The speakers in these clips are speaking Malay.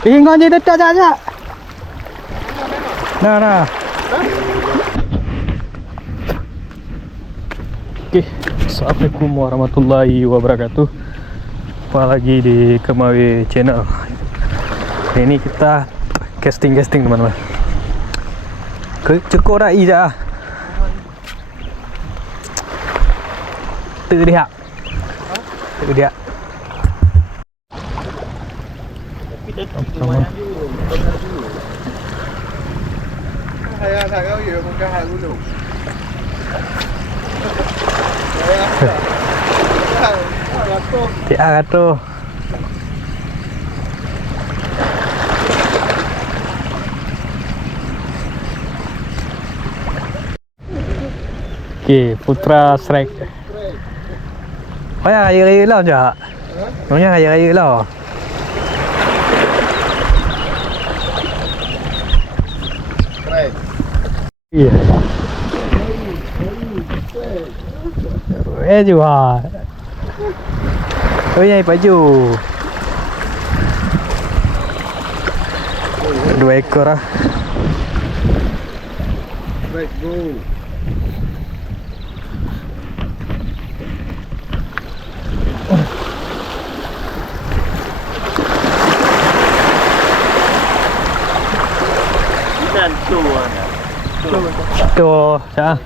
Ingat je dekat jap. Nah. Oke, assalamualaikum warahmatullahi wabarakatuh. Jumpa lagi di Kemawi Channel. Hari ini kita casting teman-teman. Cukup dah ija. Tự đi ạ. Tự đi ạ. Chị Agato. Oke, Putra Shrek. Oh ya, raya lah je. Namanya raya lah. Iya. Juga. Oh ya, baju. 2 ekor lah. Let's go. Tuh, sah.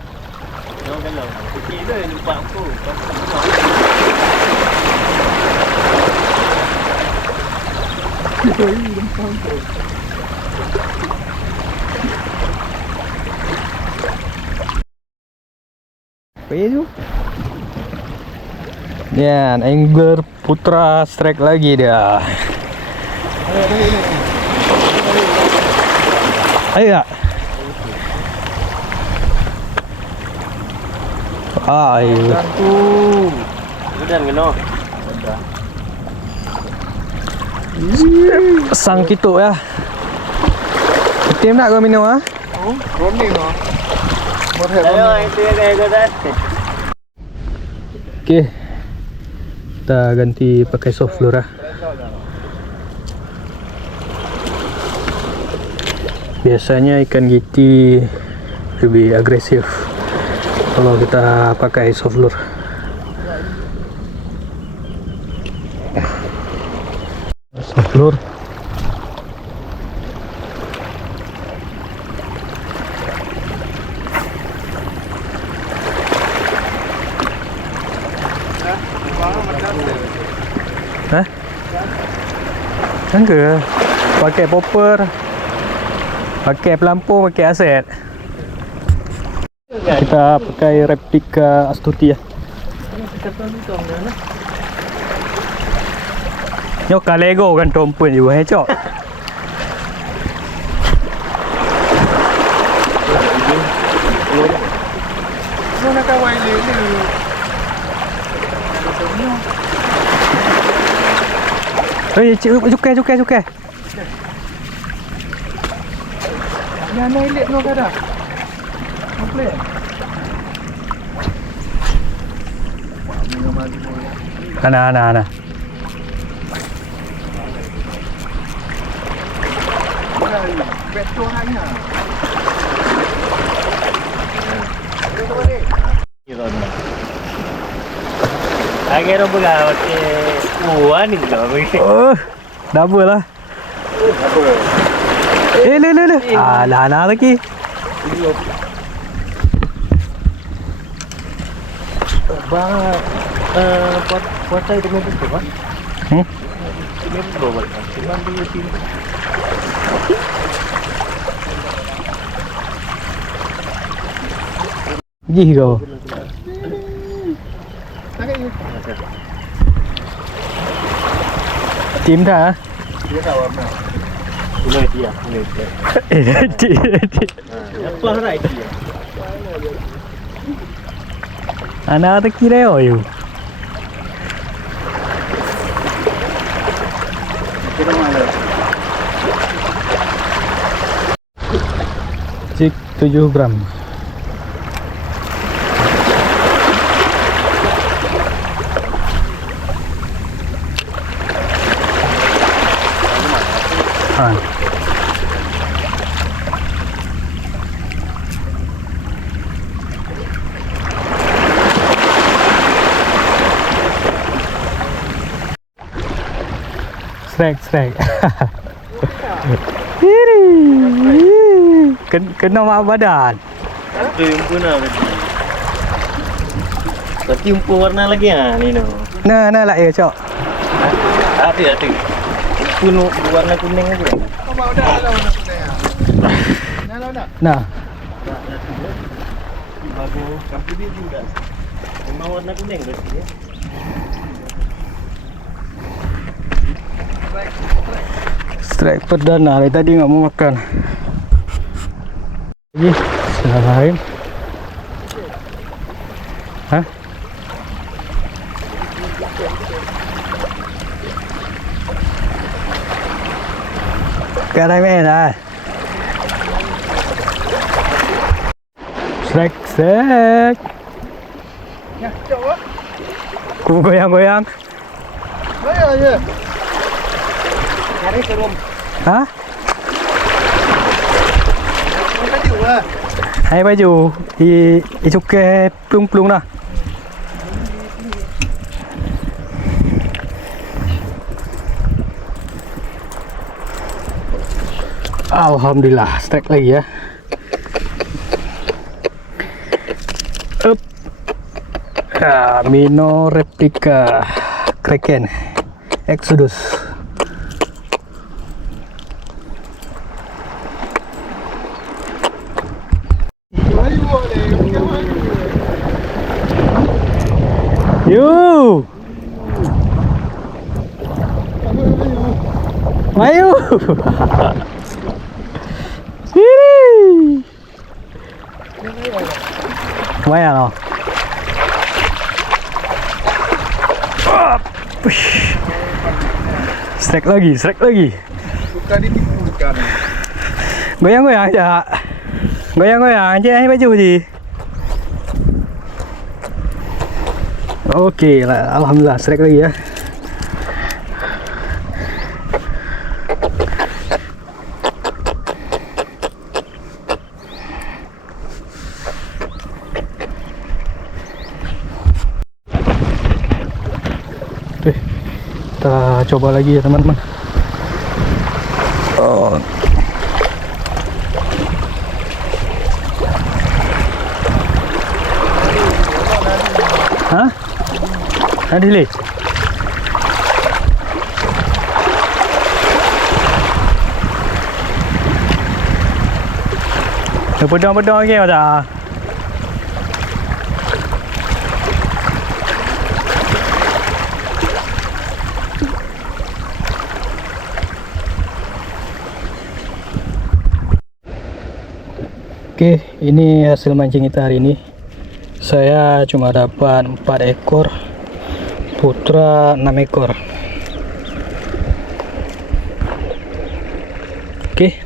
Itu. Dan angler Putra Shrek lagi dia. Ayo ya. Ayo. Udah ngeno. Sang kitu ya. Tim nak kau minum ah? Roaming ah. Ayo, Oke. Kita ganti pakai soft lure ah. Biasanya ikan giti lebih agresif kalau kita pakai soft lure. Soft lure. Hah? Enggak. Pakai popper. Pakai pelampung, pakai aset. Kita pakai replika Astuti ya. Nhóc cả Lego kan tompun juga he cok. Mana kawan ni? Hei, cukai. Yang ni lihat no kada. Komplain. Ana. Betul hanya. Akhirnya begawan uan ni kau. Oh, double lah. Le. Alah lagi. Bang, puasa itu mesti tu kan? Mesti bawa. Cuma dia sini. Gih kau. Tim dah. Dia tahu apa. Ini dia. Apa hari dia? Anak tak kira you. Kita mana? Cik 7 gram. Ah. Strike. Kena mak badan. Itu umpu nak tadi. Berarti umpu warna lagi ya ni no. Nah lah ya cok. Ada. Umpu warna kuning aja. Kau mau dah lah warna kuning ah. Dah. Nah. Bagus. Kampu dia juga. Memang warna kuning berarti ya. Strike perdana dari tadi nggak mau makan. Lagi, Bismillahirrahmanirrahim. Hah? Gak ada merah. Strike. Ya, cok. Ku goyang-goyang. Ayo aja. Cari turun. Hah? Kau tadi wah. Hai baju i cukai plung-plung dah. Alhamdulillah, strike lagi ya. Up. Mino replika Kraken Exodus. Ayo boleh. Jangan. Yu. Ayo. Sini. Lumayan loh. Strike lagi. Bukan ditipukan. Goyang-goyang aja. Goyang-goyang aja baju sih. Oke lah, alhamdulillah strike lagi ya. Oke, kita coba lagi ya teman-teman. Oh. Hah? Ada leh. Pedang-pedang lagi ada. Oke, ini hasil mancing kita hari ini. Saya cuma dapat 4 ekor, putra 6 ekor. Oke,